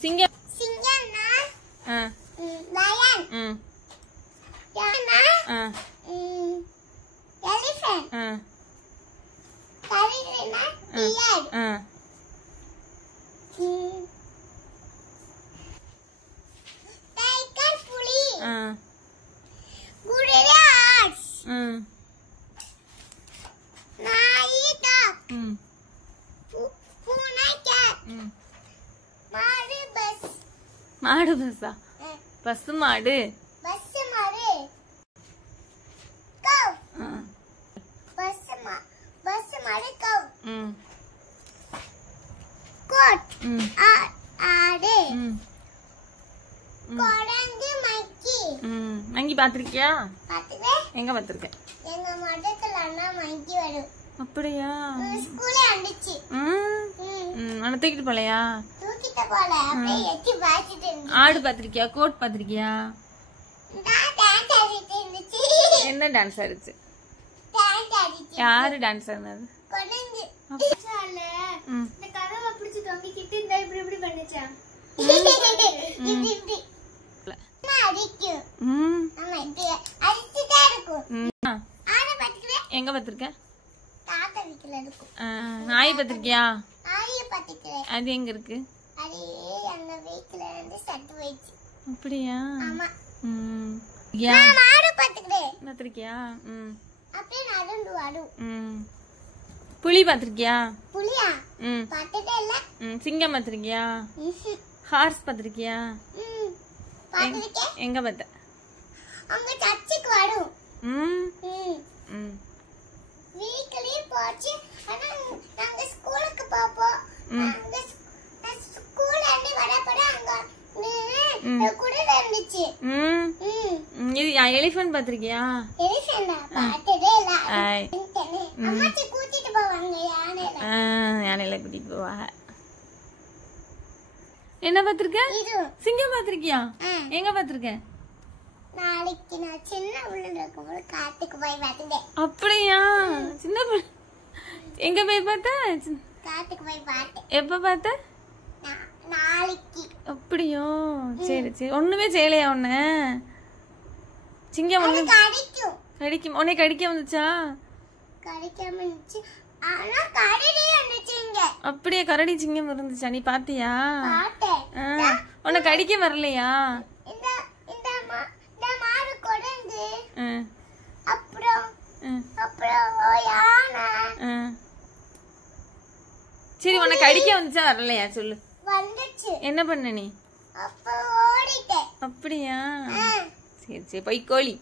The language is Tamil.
சிங்கம் மாடு பஸ்ஸா பஸ் மாடு மங்கி பாத்திருக்கியா? எங்க பாத்திருக்க? எங்க மடத்துல அண்ணா மங்கி வரும். அப்படியா? ஸ்கூல்ல அண்டிச்சு. அண்ணா தூக்கிட்டு போலையா? தூக்கிட்டு போல. அப்படியே எட்டி பாத்துட்டு இருந்துச்சு. ஆடு பாத்திருக்கியா? கோட் பாத்திருக்கியா? நான் டான்ஸ் ஆடிட்டு இருந்துச்சு. என்ன டான்ஸ் ஆடுச்சு? டான்ஸ் ஆடிச்சு. யாரு டான்ஸ் ஆடுனது? கொனஞ்சு. சால இந்த கதவை பிடிச்சு தொங்கிக்கிட்டு இந்த இப்படி இப்படி பண்ணுச்சா? இப்படி இப்படி. அடிக்கு. ஆமா இப்படி அடிச்சிட்டே இருக்கும். ஆட பாத்துக்கவே? எங்க பாத்திருக்க? தாத்தா வீட்ல இருக்கும். நாய் பாத்திருக்கியா? நாயை பாத்துக்கவே. அது எங்க இருக்கு? அது அந்த வீட்ல இருந்து சட்டு போயிச்சு. அப்படியா? ஆமா. நான் மாடு பாத்துக்கவே. பாத்திருக்கியா? அப்படியே நடந்து வரும். புலி பாத்திருக்கியா? புலியா? பாத்ததே இல்ல. சிங்கம் பாத்திருக்கியா? ஹார்ஸ் பாத்திருக்கியா? பாத்திருக்கேன். எங்க பாத்த? அங்க சர்ச்சுக்கு வரும். வீக்லி போச்சு. ஆனா நாங்க ஸ்கூலுக்கு போவோம். நாங்க ஸ்கூல்ல இருந்து வரப்பட அங்க கூட இருந்துச்சு. இது எலிஃபண்ட் பாத்திருக்கியா? எலிஃபண்டா? பாத்ததே இல்ல. அம்மாச்சி கூட்டிட்டு போவாங்க யானையில. யானையில கூட்டிட்டு போவாங்க. என்ன பாத்திருக்க? சிங்கம் பாத்திருக்கியா? எங்க பாத்திருக்க? நாளைக்கு நான் சின்ன உள்ள இருக்கும்போது காட்டுக்கு போய் பார்த்தேன். அப்படியா? சின்ன எங்க போய் பார்த்த? காட்டுக்கு போய் பார்த்தேன். எப்ப பார்த்த? நாளைக்கு. அப்படியோ? சரி சரி. ஒண்ணுமே செய்யலையா ஒண்ணு? சிங்கம் ஒண்ணு கடிக்கும். கடிக்கும். உன்னை கடிக்க வந்துச்சா? கடிக்காம இருந்துச்சு. ஆனா கரடி இருந்துச்சுங்க. அப்படியே கரடி சிங்கம் இருந்துச்சா? நீ பாத்தியா? பார்த்தேன். உன்னை கடிக்க வரலையா? இந்த இந்த மாடு கொடந்து. அப்புறம் யானை. சரி உன்னை கடிக்க வந்துச்சா வரலையா சொல்லு. வந்துச்சு. என்ன பண்ண நீ? அப்ப ஓடிட்டேன். அப்படியா? சரி சரி. போய் கோழி.